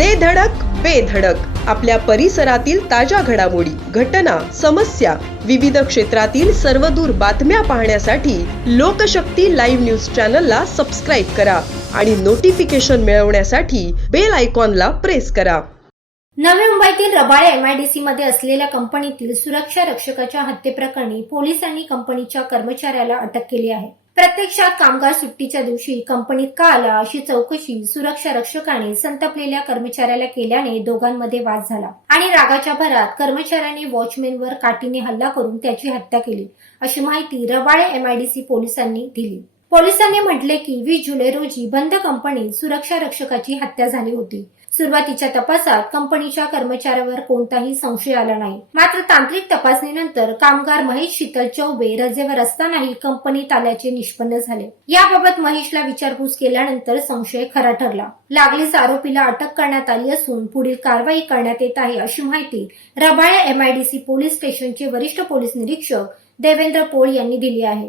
दे धडक बेधडक आपल्या परिसरातील ताज्या घडामोडी घटना समस्या विविध क्षेत्रातील सर्वदूर बातम्या पाहण्यासाठी लोकशक्ती लाईव्ह न्यूज चॅनलला सबस्क्राईब करा आणि नोटिफिकेशन मिळवण्यासाठी बेल आयकॉनला प्रेस करा. नवी मुंबईतील रबाळे एमआयडीसी मध्ये असलेल्या कंपनीतील सुरक्षा रक्षकाच्या हत्येप्रकरणी पोलिसांनी कंपनीच्या कर्मचाऱ्याला अटक केली आहे. प्रत्यक्षात कामगार सुट्टीच्या दिवशी कंपनीत का आला अशी चौकशी सुरक्षा रक्षकाने संतपलेल्या कर्मचाऱ्याला केल्याने दोघांमध्ये वाद झाला. आणि रागाच्या भरात कर्मचाऱ्याने वॉचमॅनवर काठीने हल्ला करून त्याची हत्या केली अशी माहिती रबाळे एमआयडीसी पोलिसांनी दिली. पोलिसांनी म्हटले की वीस जुलै रोजी बंद कंपनीत सुरक्षा रक्षकाची हत्या झाली होती. सुरुवातीच्या तपासात कंपनीच्या कर्मचाऱ्यावर कोणताही संशय आला नाही. मात्र तांत्रिक तपासणीनंतर कामगार महेश शीतल चौबे रजेवर असतानाही कंपनीत आल्याचे निष्पन्न झाले. याबाबत महेशला विचारपूस केल्यानंतर संशय खरा ठरला. लागलीच आरोपीला अटक करण्यात आली असून पुढील कारवाई करण्यात येत आहे अशी माहिती रबाळे एमआयडीसी पोलीस स्टेशनचे वरिष्ठ पोलीस निरीक्षक देवेंद्र पोळ यांनी दिली आहे.